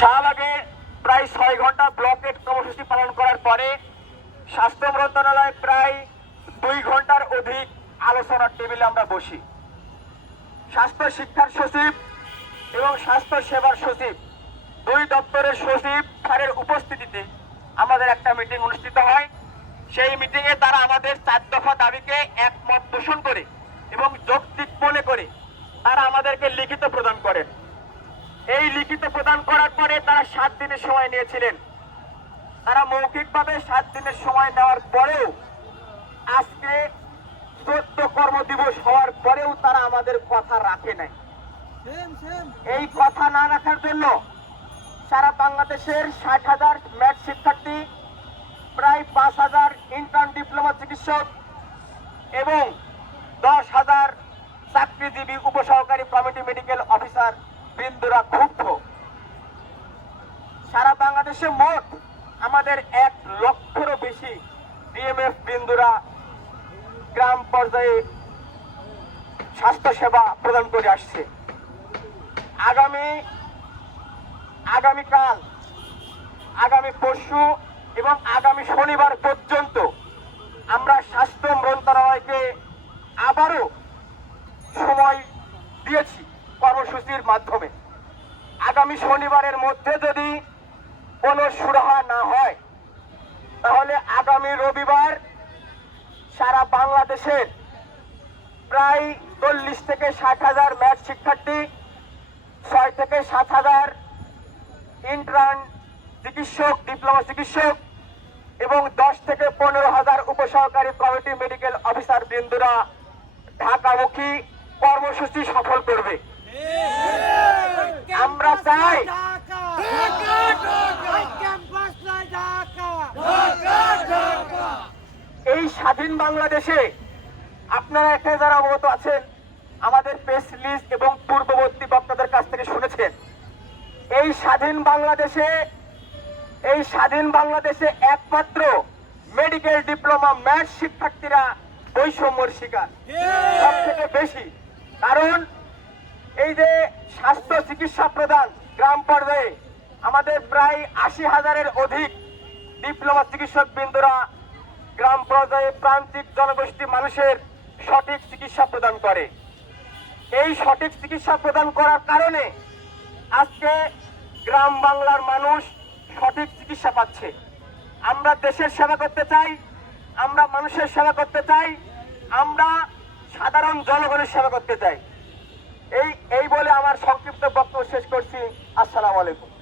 শাহবাগে প্রায় ছয় ঘণ্টা ব্লকেট কর্মসূচি পালন করার পরে স্বাস্থ্য মন্ত্রণালয়ে প্রায় দুই ঘণ্টার অধিক আলোচনার টেবিলে আমরা বসি। স্বাস্থ্য শিক্ষার সচিব এবং স্বাস্থ্য সেবার সচিব, দুই দপ্তরের সচিব স্যারের উপস্থিতিতে আমাদের একটা মিটিং অনুষ্ঠিত হয়। সেই মিটিংয়ে তারা আমাদের চার দফা দাবিকে একমত পোষণ করে এবং যৌক্তিক মনে করে তারা আমাদেরকে লিখিত প্রদান করেন। এই লিখিত প্রদান করার তারা সাত দিনের সময় নিয়েছিলেন। তারা মৌখিকভাবে সাত দিনের সময় নেওয়ার পরেও আজকে চোদ্দ কর্মদিবস হওয়ার পরেও তারা আমাদের কথা রাখে নাই। এই কথা না রাখার জন্য সারা বাংলাদেশের ষাট হাজার ম্যাথ শিক্ষার্থী প্রায় পাঁচ হাজার ইন্টার্ন ডিপ্লোমা চিকিৎসক এবং দশ হাজার চাকরিজীবী উপসহকারী কমিটি মেডিকেল অফিসার বৃন্দরা সারা বাংলাদেশে মোট আমাদের এক লক্ষেরও বেশি ডিএমএফ বৃন্দরা গ্রাম পর্যায়ে স্বাস্থ্যসেবা প্রদান করে আসছে। আগামী, আগামীকাল, আগামী পরশু এবং আগামী শনিবার পর্যন্ত আমরা স্বাস্থ্য মন্ত্রণালয়কে আবারও সময় দিয়েছি কর্মসূচির মাধ্যমে। আগামী শনিবারের মধ্যে যদি কোনো সুরাহা না হয়, তাহলে আগামী রবিবার সারা বাংলাদেশের প্রায় চল্লিশ থেকে ষাট হাজার ম্যাথ শিক্ষার্থী, ছয় থেকে সাত হাজার ইন্টার্ন চিকিৎসক, ডিপ্লোমা চিকিৎসক এবং দশ থেকে পনেরো হাজার উপসহকারী কমিটি মেডিকেল অফিসার বৃন্দুরা ঢাকামুখী কর্মসূচি সফল করবে আমরা চাই এই স্বাধীন বাংলাদেশে আপনারা এখানে যারা অবগত আছেন, আমাদের প্রেস লিস্ট এবং পূর্ববর্তী বক্তাদের কাছ থেকে শুনেছেন, এই স্বাধীন বাংলাদেশে, এই স্বাধীন বাংলাদেশে একমাত্র মেডিকেল ডিপ্লোমা ম্যাথ শিক্ষার্থীরা বৈষম্যর শিকার সব থেকে বেশি। কারণ এই যে স্বাস্থ্য চিকিৎসা প্রদান গ্রাম পর্যায়ে আমাদের প্রায় আশি হাজারের অধিক ডিপ্লোমা চিকিৎসক বৃন্দরা গ্রাম পর্যায়ে প্রান্তিক জনগোষ্ঠী মানুষের সঠিক চিকিৎসা প্রদান করে। এই সঠিক চিকিৎসা প্রদান করার কারণে আজকে গ্রাম বাংলার মানুষ সঠিক চিকিৎসা পাচ্ছে। আমরা দেশের সেবা করতে চাই, আমরা মানুষের সেবা করতে চাই, আমরা সাধারণ জনগণের সেবা করতে চাই। এই এই বলে আমার সংক্ষিপ্ত বক্তব্য শেষ করছি। আসসালামু আলাইকুম।